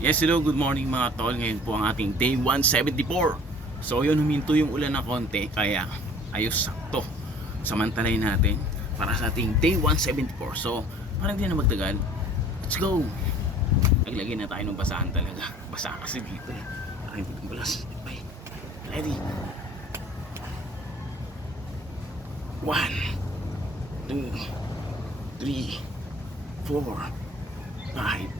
Yes, hello, good morning mga tol. Ngayon po ang ating day 174. So yun, huminto yung ulan na konti, kaya ayos sakto. Samantalayin natin para sa ating day 174. So, parang hindi na magtagal. Let's go! Naglagay na tayo ng basahan talaga. Basa kasi dito eh. Parang hindi bulas. Okay. Ready? One, two, three, four, five,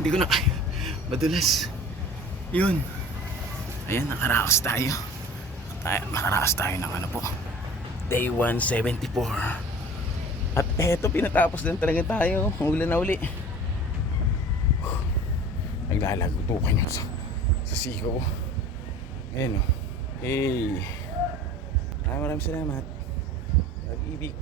Hindi ko na kaya. Madulas. Yun. Ayan, nakaraos tayo. Ay, nakaraos tayo ng ano po. Day 174. At eto, pinatapos din talaga tayo. Ulan na uli. Naglalagutukan yun sa, sa siko ko. Ayan o. Hey. Maraming maraming salamat. Pag-ibig.